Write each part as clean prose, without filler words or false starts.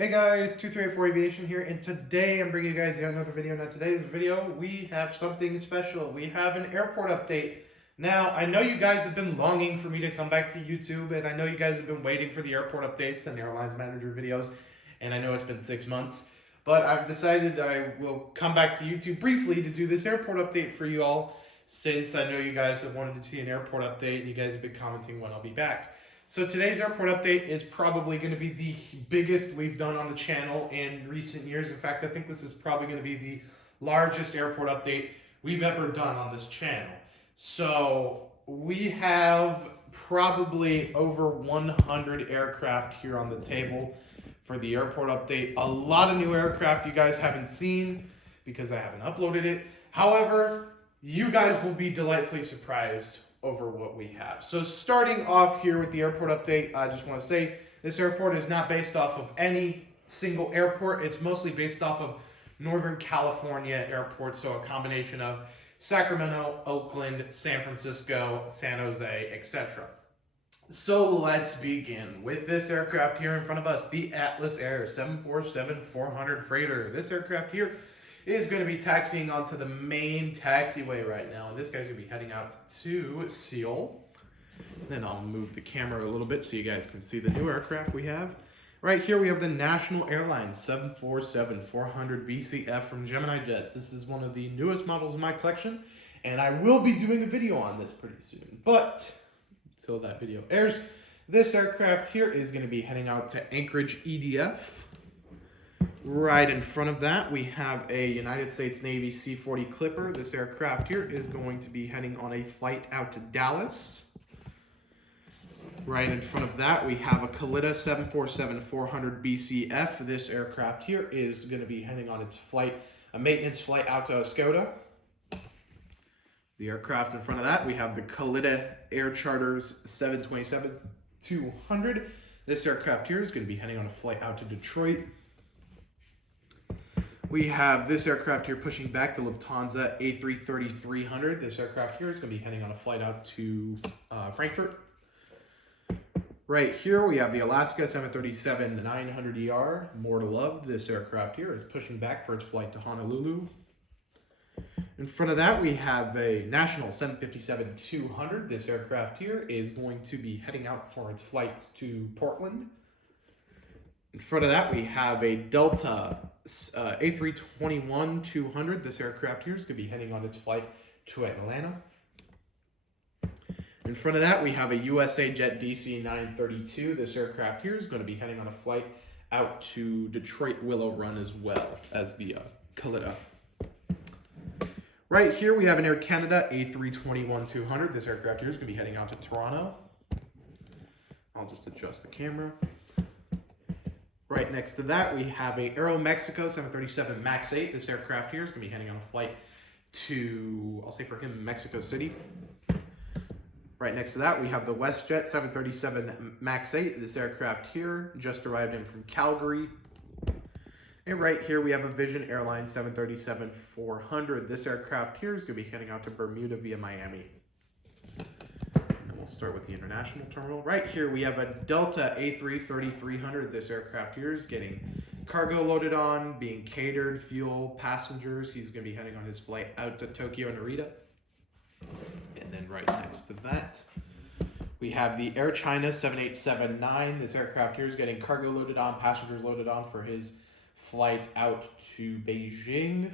Hey guys, 2384 Aviation here, and today I'm bringing you guys yet another video. Now today's video, we have something special. We have an airport update. Now, I know you guys have been longing for me to come back to YouTube, and I know you guys have been waiting for the airport updates and Airlines Manager videos, and I know it's been 6 months, but I've decided I will come back to YouTube briefly to do this airport update for you all, since I know you guys have wanted to see an airport update, and you guys have been commenting when I'll be back. So today's airport update is probably going to be the biggest we've done on the channel in recent years. In fact, I think this is probably going to be the largest airport update we've ever done on this channel. So we have probably over 100 aircraft here on the table for the airport update. A lot of new aircraft you guys haven't seen because I haven't uploaded it. However, you guys will be delightfully surprised over what we have. So starting off here with the airport update, I just want to say this airport is not based off of any single airport. It's mostly based off of Northern California airports, so a combination of Sacramento, Oakland, San Francisco, San Jose, etc. So let's begin with this aircraft here in front of us, the Atlas Air 747-400 freighter. This aircraft here is going to be taxiing onto the main taxiway right now. And this guy's going to be heading out to Seoul. Then I'll move the camera a little bit so you guys can see the new aircraft we have. Right here we have the National Airlines 747-400 BCF from Gemini Jets. This is one of the newest models in my collection, and I will be doing a video on this pretty soon. But until that video airs, this aircraft here is going to be heading out to Anchorage EDF. Right in front of that, we have a United States Navy C-40 Clipper. This aircraft here is going to be heading on a flight out to Dallas. Right in front of that, we have a Kalitta 747-400 BCF. This aircraft here is going to be heading on its flight, a maintenance flight out to Oscoda. The aircraft in front of that, we have the Kalitta Air Charters 727-200. This aircraft here is going to be heading on a flight out to Detroit. We have this aircraft here pushing back, the Lufthansa A330-300. This aircraft here is going to be heading on a flight out to Frankfurt. Right here, we have the Alaska 737-900ER, more to love. This aircraft here is pushing back for its flight to Honolulu. In front of that, we have a National 757-200. This aircraft here is going to be heading out for its flight to Portland. In front of that, we have a Delta A321-200. This aircraft here is going to be heading on its flight to Atlanta. In front of that, we have a USA Jet DC-932. This aircraft here is going to be heading on a flight out to Detroit Willow Run as well as the Kalitta. Right here, we have an Air Canada A321-200. This aircraft here is going to be heading out to Toronto. I'll just adjust the camera. Right next to that, we have a Aeromexico 737 MAX 8. This aircraft here is going to be heading on a flight to, I'll say for him, Mexico City. Right next to that, we have the WestJet 737 MAX 8. This aircraft here just arrived in from Calgary. And right here, we have a Vision Airlines 737-400. This aircraft here is going to be heading out to Bermuda via Miami. We'll start with the international terminal. Right here, we have a Delta A330-300. This aircraft here is getting cargo loaded on, being catered, fuel, passengers. He's going to be heading on his flight out to Tokyo Narita. And then right next to that, we have the Air China 7879. This aircraft here is getting cargo loaded on, passengers loaded on for his flight out to Beijing.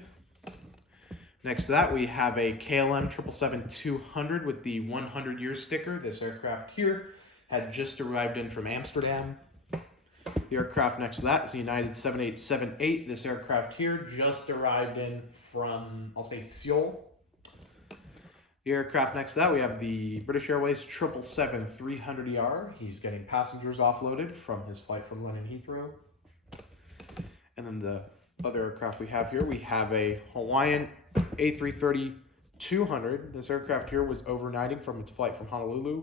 Next to that, we have a KLM 777-200 with the 100-year sticker. This aircraft here had just arrived in from Amsterdam. The aircraft next to that is the United 7878. This aircraft here just arrived in from, I'll say, Seoul. The aircraft next to that, we have the British Airways 777-300ER. He's getting passengers offloaded from his flight from London Heathrow. And then the other aircraft we have here, we have a Hawaiian A330-200. This aircraft here was overnighting from its flight from Honolulu.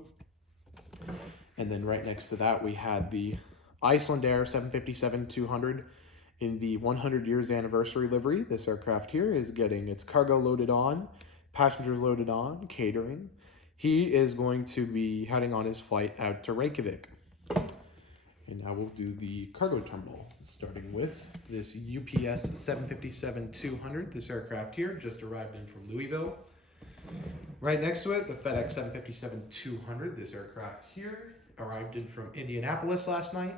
And then right next to that, we had the Icelandair 757-200 in the 100 years anniversary livery. This aircraft here is getting its cargo loaded on, passengers loaded on, catering. He is going to be heading on his flight out to Reykjavik. And now we'll do the cargo terminal, starting with this UPS 757-200. This aircraft here just arrived in from Louisville. Right next to it, the FedEx 757-200. This aircraft here arrived in from Indianapolis last night.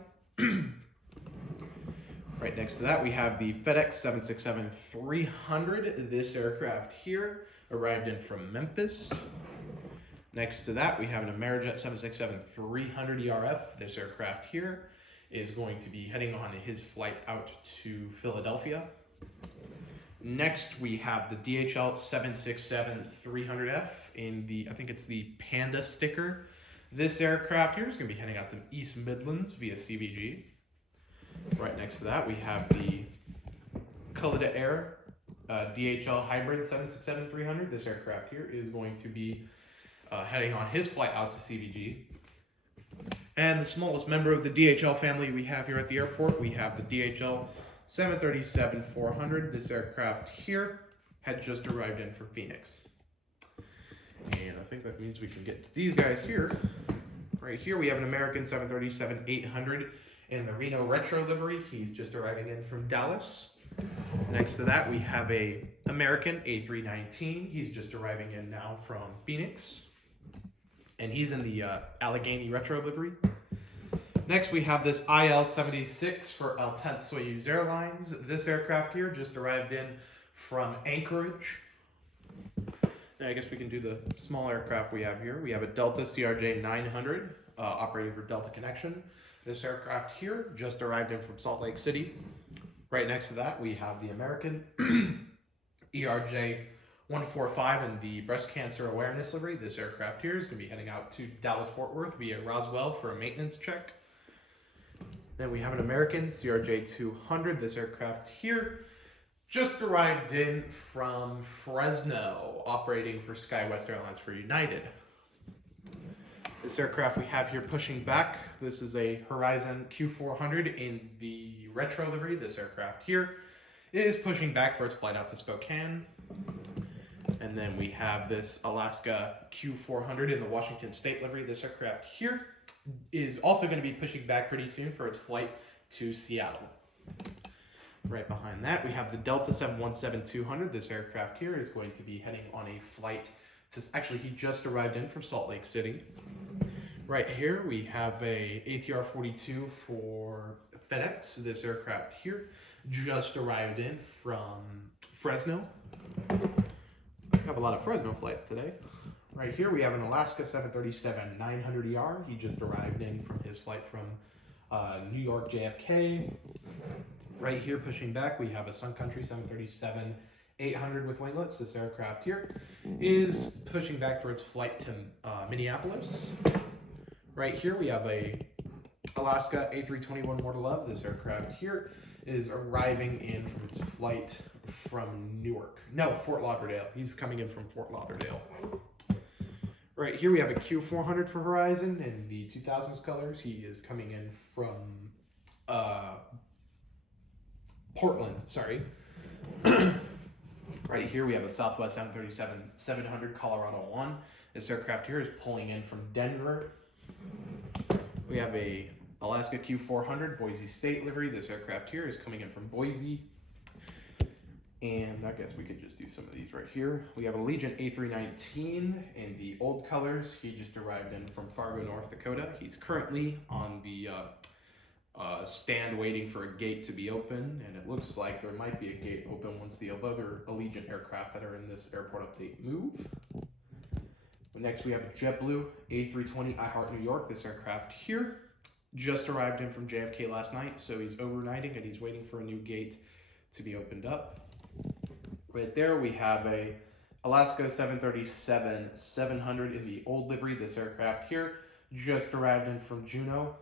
Right next to that, we have the FedEx 767-300. This aircraft here arrived in from Memphis. Next to that, we have an Amerijet 767-300 ERF. This aircraft here is going to be heading on his flight out to Philadelphia. Next, we have the DHL 767-300F in the, I think it's the Panda sticker. This aircraft here is going to be heading out to East Midlands via CVG. Right next to that, we have the Khalida Air DHL Hybrid 767-300. This aircraft here is going to be heading on his flight out to CVG. And the smallest member of the DHL family we have here at the airport, we have the DHL 737-400. This aircraft here had just arrived in from Phoenix. And I think that means we can get to these guys here. Right here we have an American 737-800 in the Reno Retro livery. He's just arriving in from Dallas. Next to that we have a American A319. He's just arriving in now from Phoenix. And he's in the Allegheny Retro livery. Next, we have this IL-76 for Untitled Airlines. This aircraft here just arrived in from Anchorage. And I guess we can do the small aircraft we have here. We have a Delta CRJ 900 operating for Delta Connection. This aircraft here just arrived in from Salt Lake City. Right next to that, we have the American ERJ 145 in the breast cancer awareness livery. This aircraft here is going to be heading out to Dallas-Fort Worth via Roswell for a maintenance check. Then we have an American CRJ 200. This aircraft here just arrived in from Fresno, operating for SkyWest Airlines for United. This aircraft we have here pushing back. This is a Horizon Q400 in the retro livery. This aircraft here is pushing back for its flight out to Spokane. And then we have this Alaska Q400 in the Washington State livery. This aircraft here is also going to be pushing back pretty soon for its flight to Seattle. Right behind that, we have the Delta 717-200. This aircraft here is going to be heading on a flight to, actually he just arrived in from Salt Lake City. Right here, we have a ATR 42 for FedEx. This aircraft here just arrived in from Fresno. We have a lot of Fresno flights today. Right here we have an Alaska 737-900ER. He just arrived in from his flight from New York JFK. Right here pushing back we have a Sun Country 737-800 with winglets. This aircraft here is pushing back for its flight to Minneapolis. Right here we have a Alaska A321 More to Love. This aircraft here is arriving in from its flight from Fort Lauderdale. He's coming in from Fort Lauderdale. Right here we have a Q400 for Horizon in the 2000s colors. He is coming in from Portland, sorry. Right here we have a Southwest 737-700 Colorado 1. This aircraft here is pulling in from Denver. We have a Alaska Q400 Boise State livery. This aircraft here is coming in from Boise. And I guess we could just do some of these right here. We have a Legion A319 in the old colors. He just arrived in from Fargo, North Dakota. He's currently on the stand waiting for a gate to be open, and it looks like there might be a gate open once the other Allegiant aircraft that are in this airport update move. Next we have a JetBlue A320 I Heart New York. This aircraft here just arrived in from JFK last night, so he's overnighting and he's waiting for a new gate to be opened up. Right there we have a Alaska 737-700 in the old livery. This aircraft here just arrived in from Juneau.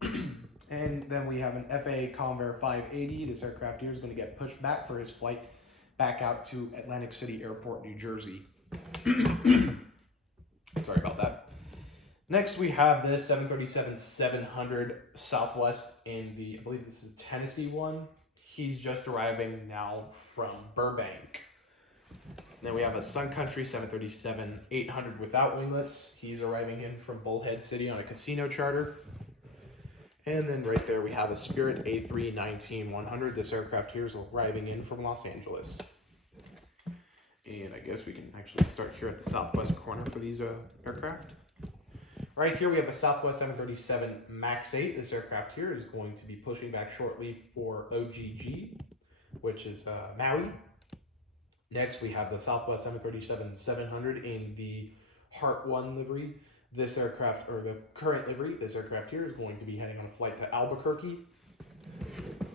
And then we have an FAA Convair 580. This aircraft here is going to get pushed back for his flight back out to Atlantic City Airport, New Jersey. Sorry about that. Next we have this 737-700 Southwest in the, I believe this is Tennessee one. He's just arriving now from Burbank. Then we have a Sun Country 737-800 without winglets. He's arriving in from Bullhead City on a casino charter. And then right there we have a Spirit A319-100. This aircraft here is arriving in from Los Angeles. And I guess we can actually start here at the southwest corner for these aircraft. Right here we have a Southwest 737 MAX 8. This aircraft here is going to be pushing back shortly for OGG, which is Maui. Next we have the Southwest 737-700 in the Heart 1 livery. This aircraft, or the current livery, this aircraft here is going to be heading on a flight to Albuquerque.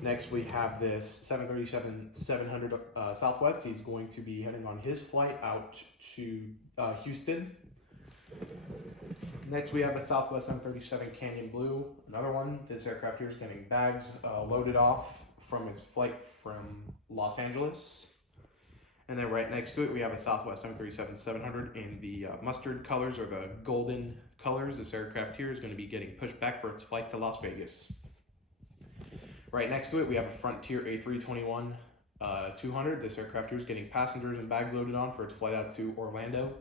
Next we have this 737-700 Southwest. He's going to be heading on his flight out to Houston. Next we have a Southwest 737 Canyon Blue, another one. This aircraft here is getting bags loaded off from his flight from Los Angeles. And then right next to it we have a Southwest 737-700 in the mustard colors, or the golden colors. This aircraft here is going to be getting pushed back for its flight to Las Vegas. Right next to it we have a Frontier A321-200. This aircraft here is getting passengers and bags loaded on for its flight out to Orlando.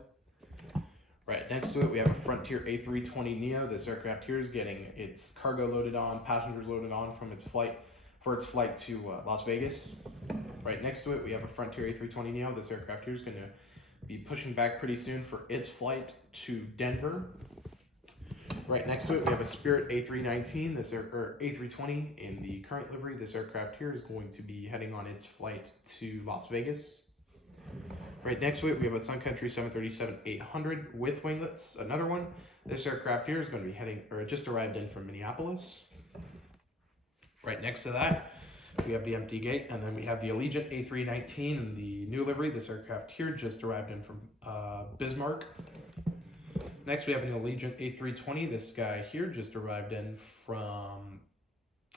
Right next to it we have a Frontier A320neo. This aircraft here is getting its cargo loaded on, passengers loaded on from its flight to Las Vegas. Right next to it we have a Frontier A320neo. This aircraft here is going to be pushing back pretty soon for its flight to Denver. Right next to it we have a Spirit A319, A320 in the current livery. This aircraft here is going to be heading on its flight to Las Vegas. Right next to it, we have a Sun Country 737-800 with winglets, another one. This aircraft here is going to be heading, or just arrived in from Minneapolis. Right next to that, we have the empty gate, and then we have the Allegiant A319 in the new livery. This aircraft here just arrived in from Bismarck. Next, we have an Allegiant A320. This guy here just arrived in from,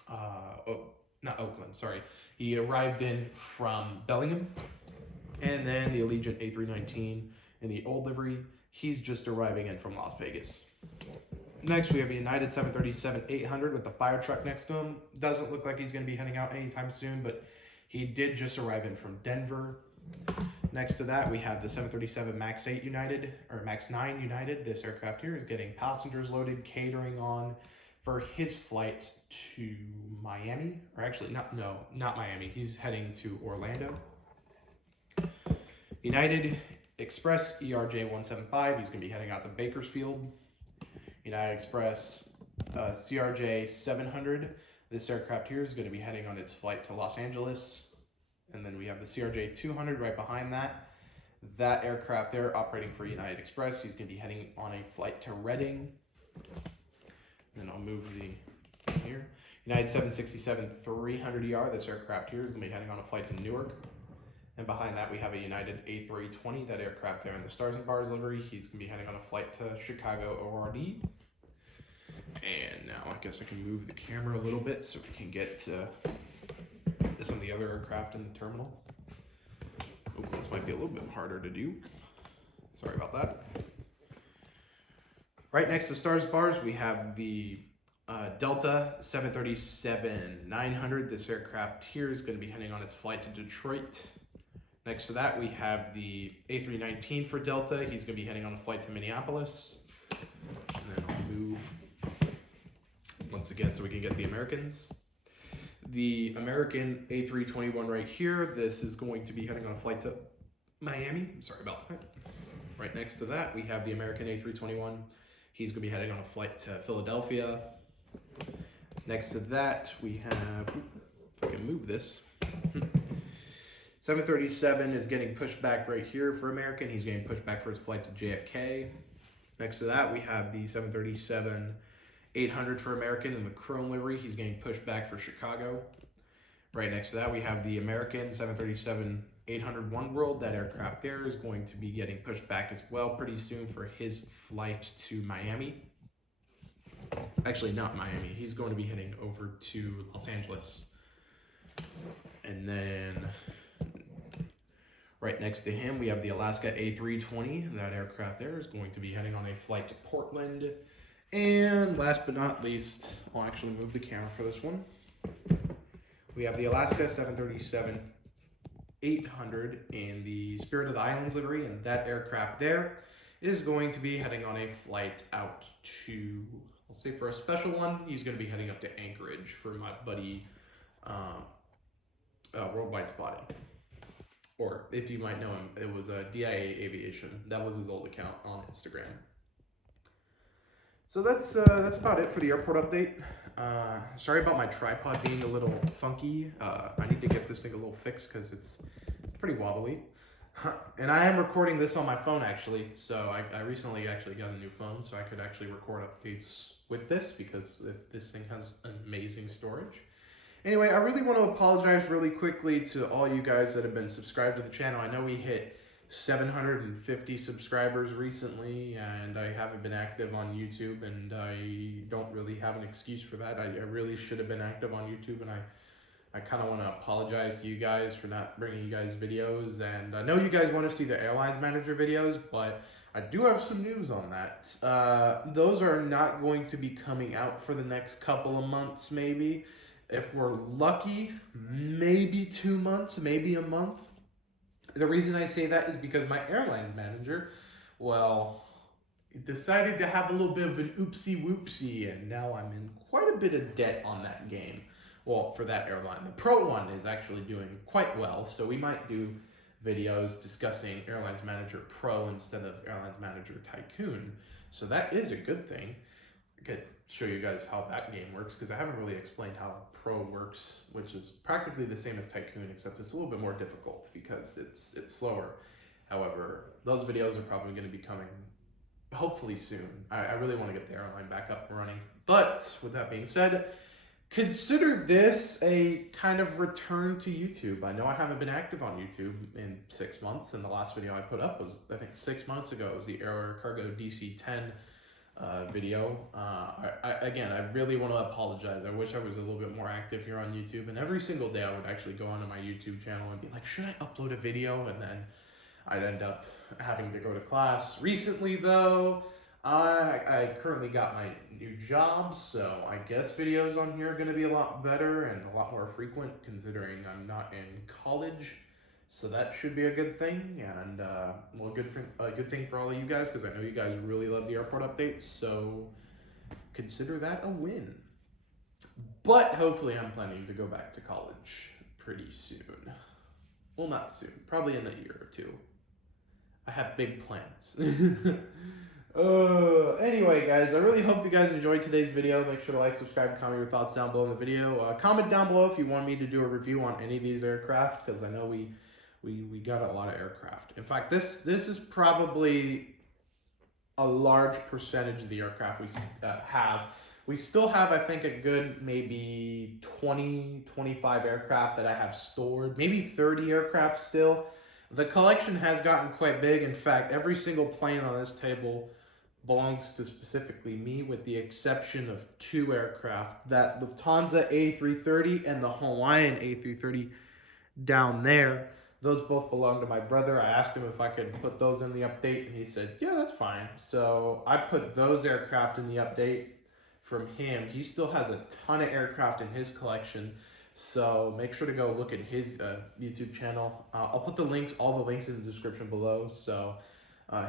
not Oakland, sorry. He arrived in from Bellingham. And then the Allegiant A319 in the old livery, he's just arriving in from Las Vegas. Next, we have a United 737-800 with the fire truck next to him. Doesn't look like he's going to be heading out anytime soon, but he did just arrive in from Denver. Next to that, we have the 737 MAX 8 United, or MAX 9 United. This aircraft here is getting passengers loaded, catering on for his flight to Miami. Or actually, not Miami. He's heading to Orlando. United Express ERJ-175, he's going to be heading out to Bakersfield. United Express CRJ-700, this aircraft here is going to be heading on its flight to Los Angeles. And then we have the CRJ-200 right behind that. That aircraft there operating for United Express, he's going to be heading on a flight to Reading. And then I'll move the here. United 767-300ER, this aircraft here is going to be heading on a flight to Newark. And behind that, we have a United A320, that aircraft there in the Stars and Bars livery. He's going to be heading on a flight to Chicago ORD. And now I guess I can move the camera a little bit so we can get to some of the other aircraft in the terminal. Oh, this might be a little bit harder to do. Sorry about that. Right next to Stars Bars, we have the Delta 737-900. This aircraft here is going to be heading on its flight to Detroit. Next to that, we have the A319 for Delta. He's going to be heading on a flight to Minneapolis. And then I'll move once again so we can get the Americans. The American A321 right here, this is going to be heading on a flight to Miami. Sorry about that. Right next to that, we have the American A321. He's going to be heading on a flight to Philadelphia. Next to that, we have, if I can move this, 737 is getting pushed back right here for American. He's getting pushed back for his flight to JFK. Next to that, we have the 737-800 for American in the chrome livery. He's getting pushed back for Chicago. Right next to that, we have the American 737-800 One World. That aircraft there is going to be getting pushed back as well pretty soon for his flight to Miami. Actually, not Miami. He's going to be heading over to Los Angeles. And then right next to him, we have the Alaska A320. That aircraft there is going to be heading on a flight to Portland. And last but not least, I'll actually move the camera for this one. We have the Alaska 737-800 in the Spirit of the Islands livery, and that aircraft there is going to be heading on a flight out to I'll say for a special one, he's going to be heading up to Anchorage for my buddy Worldwide Spotting. Or if you might know him, it was DIA Aviation. That was his old account on Instagram. So that's about it for the airport update. Sorry about my tripod being a little funky. I need to get this thing a little fixed because it's pretty wobbly. And I am recording this on my phone actually. So I recently actually got a new phone, so I could actually record updates with this because this thing has amazing storage. Anyway, I really want to apologize really quickly to all you guys that have been subscribed to the channel. I know we hit 750 subscribers recently, and I haven't been active on YouTube, and I don't really have an excuse for that. I really should have been active on YouTube, and I kind of want to apologize to you guys for not bringing you guys videos. And I know you guys want to see the Airlines Manager videos, but I do have some news on that. Those are not going to be coming out for the next couple of months, maybe. If we're lucky, maybe 2 months, maybe a month. The reason I say that is because my Airlines Manager, well, decided to have a little bit of an oopsie whoopsie, and now I'm in quite a bit of debt on that game. Well, for that airline. The Pro one is actually doing quite well, so we might do videos discussing Airlines Manager Pro instead of Airlines Manager Tycoon. So that is a good thing. I could show you guys how that game works because I haven't really explained how Pro works, which is practically the same as Tycoon, except it's a little bit more difficult because it's slower. However, those videos are probably going to be coming hopefully soon. I really want to get the airline back up and running. But with that being said, consider this a kind of return to YouTube. I know I haven't been active on YouTube in 6 months, and the last video I put up was, I think, 6 months ago. It was the Air Cargo DC-10 video. Again, I really want to apologize. I wish I was a little bit more active here on YouTube, and every single day I would actually go onto my YouTube channel and be like, should I upload a video? And then I'd end up having to go to class. Recently, though, I currently got my new job, so I guess videos on here are going to be a lot better and a lot more frequent considering I'm not in college. So that should be a good thing, and well, a good thing for all of you guys because I know you guys really love the airport updates. So consider that a win. But hopefully, I'm planning to go back to college pretty soon. Well, not soon, probably in a year or two. I have big plans. Anyway, guys, I really hope you guys enjoyed today's video. Make sure to like, subscribe, and comment your thoughts down below in the video. Comment down below if you want me to do a review on any of these aircraft, because I know we got a lot of aircraft. In fact, this is probably a large percentage of the aircraft we have. We still have, I think, a good maybe 20, 25 aircraft that I have stored, maybe 30 aircraft still. The collection has gotten quite big. In fact, every single plane on this table belongs to specifically me, with the exception of 2 aircraft, that Lufthansa A330 and the Hawaiian A330 down there. Those both belong to my brother. I asked him if I could put those in the update, and he said, yeah, that's fine. So I put those aircraft in the update from him. He still has a ton of aircraft in his collection, so make sure to go look at his YouTube channel. I'll put all the links in the description below. So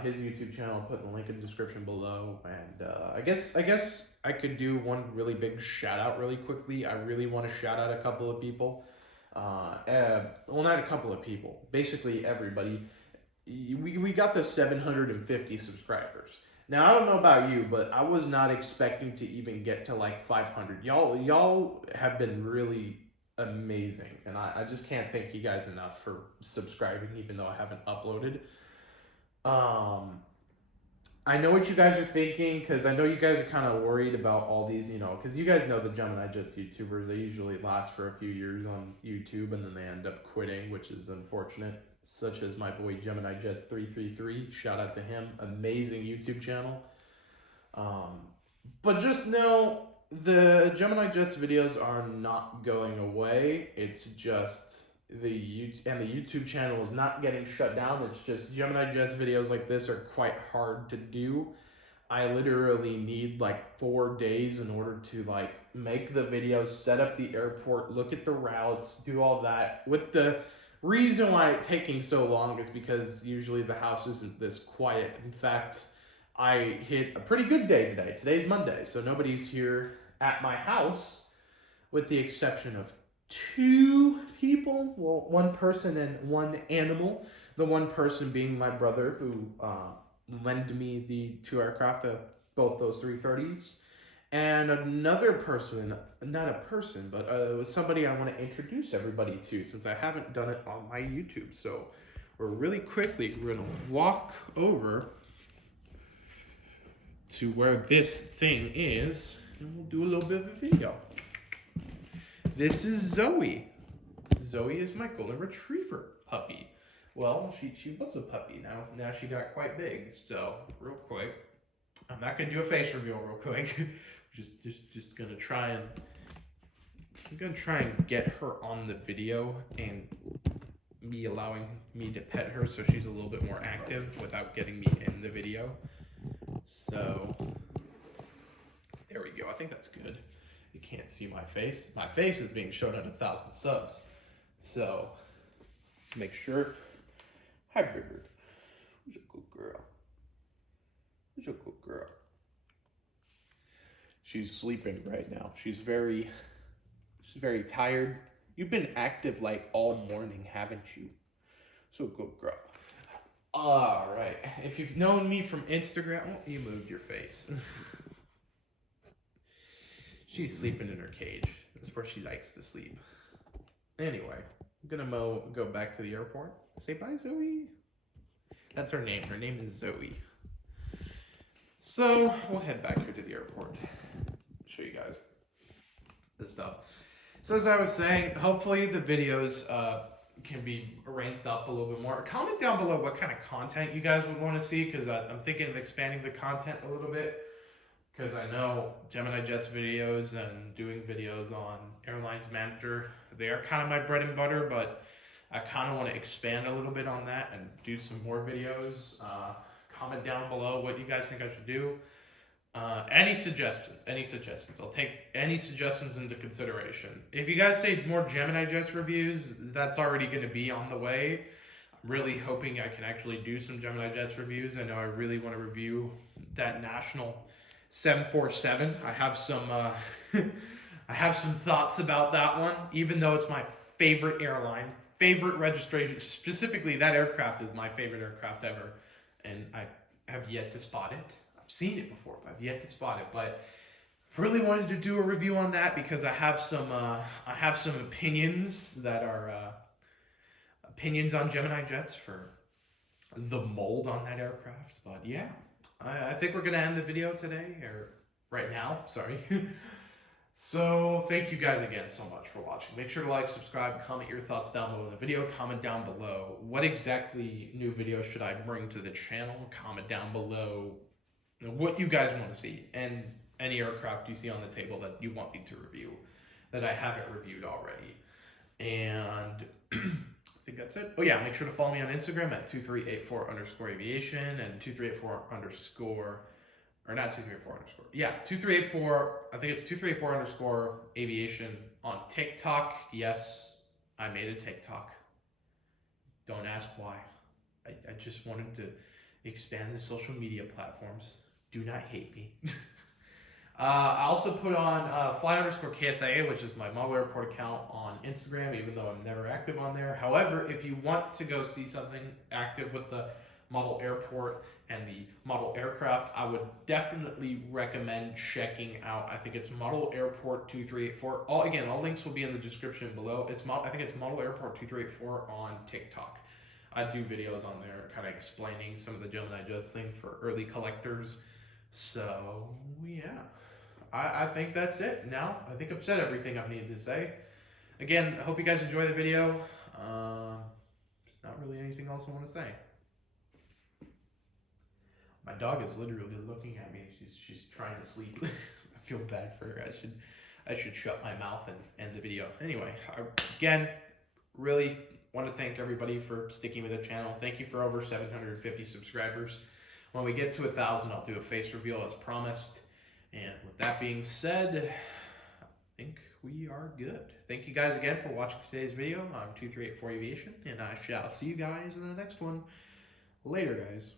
his YouTube channel, I'll put the link in the description below. And I guess I could do one really big shout out really quickly. I really want to shout out a couple of people. Well, not a couple of people, basically everybody. We got the 750 subscribers. Now, I don't know about you, but I was not expecting to even get to like 500. Y'all have been really amazing, and I just can't thank you guys enough for subscribing, even though I haven't uploaded. I know what you guys are thinking, because I know you guys are kind of worried about all these, because you guys know the Gemini Jets YouTubers, they usually last for a few years on YouTube, and then they end up quitting, which is unfortunate, such as my boy Gemini Jets 333, shout out to him, amazing YouTube channel. But just know, the Gemini Jets videos are not going away. It's just the YouTube channel is not getting shut down. It's just Gemini Jets videos like this are quite hard to do. I literally need like 4 days in order to like make the videos, set up the airport, look at the routes, do all that. With the reason why it's taking so long is because usually the house isn't this quiet. In fact, I hit a pretty good day today. Today's Monday, so nobody's here at my house, with the exception of 2 people. Well, 1 person and 1 animal. The 1 person being my brother, who lent me the 2 aircraft, both those 330s. And another person, not a person, but somebody I want to introduce everybody to, since I haven't done it on my YouTube. So we're really quickly, we're going to walk over to where this thing is, and we'll do a little bit of a video. This is Zoe. Zoe is my golden retriever puppy. Well, she was a puppy. Now she got quite big. So real quick, I'm not gonna do a face reveal real quick. just gonna try and get her on the video and me allowing me to pet her so she's a little bit more active without getting me in the video. So there we go. I think that's good. You can't see my face. My face is being shown at 1,000 subs. So let's make sure. Hi, Bigger. Who's a good girl? Who's a good girl? She's sleeping right now. She's very tired. You've been active like all morning, haven't you? So good girl. All right. If you've known me from Instagram, oh, you moved your face. She's sleeping in her cage. That's where she likes to sleep. Anyway, I'm gonna go back to the airport. Say bye, Zoe. That's her name. Her name is Zoe. So we'll head back here to the airport. Show you guys this stuff. So as I was saying, hopefully the videos can be ranked up a little bit more. Comment down below what kind of content you guys would want to see, because I'm thinking of expanding the content a little bit. Because I know Gemini Jet's videos and doing videos on Airlines Manager, they are kind of my bread and butter, but I kind of want to expand a little bit on that and do some more videos. Comment down below what you guys think I should do. Any suggestions. I'll take any suggestions into consideration. If you guys say more Gemini Jets reviews, that's already going to be on the way. I'm really hoping I can actually do some Gemini Jets reviews. I know I really want to review that national 747. I have some thoughts about that one, even though it's my favorite airline, favorite registration. Specifically, that aircraft is my favorite aircraft ever, and I have yet to spot it. I've seen it before, but I've yet to spot it. But really wanted to do a review on that because I have some opinions that are opinions on Gemini Jets for the mold on that aircraft. But yeah. I think we're going to end the video today, or right now, sorry. So, thank you guys again so much for watching. Make sure to like, subscribe, comment your thoughts down below in the video. Comment down below what exactly new videos should I bring to the channel. Comment down below what you guys want to see, and any aircraft you see on the table that you want me to review that I haven't reviewed already. And I think that's it. Oh yeah, make sure to follow me on Instagram at 2384_aviation and 2384_ or not 2384_. Yeah, 2384. I think it's 2384_aviation on TikTok. Yes, I made a TikTok. Don't ask why. I just wanted to expand the social media platforms. Do not hate me. I also put on fly_KSIA, which is my model airport account on Instagram, even though I'm never active on there. However, if you want to go see something active with the model airport and the model aircraft, I would definitely recommend checking out, I think it's model airport 2384. All links will be in the description below. I think it's model airport 2384 on TikTok. I do videos on there kind of explaining some of the Gemini Jets thing for early collectors. So yeah, I think that's it. Now I think I've said everything I needed to say. Again, I hope you guys enjoy the video. There's not really anything else I want to say. My dog is literally looking at me. She's trying to sleep. I feel bad for her. I should shut my mouth and end the video. Anyway, again, really want to thank everybody for sticking with the channel. Thank you for over 750 subscribers. When we get to 1,000, I'll do a face reveal as promised. And with that being said, I think we are good. Thank you guys again for watching today's video. I'm 2384 Aviation, and I shall see you guys in the next one. Later, guys.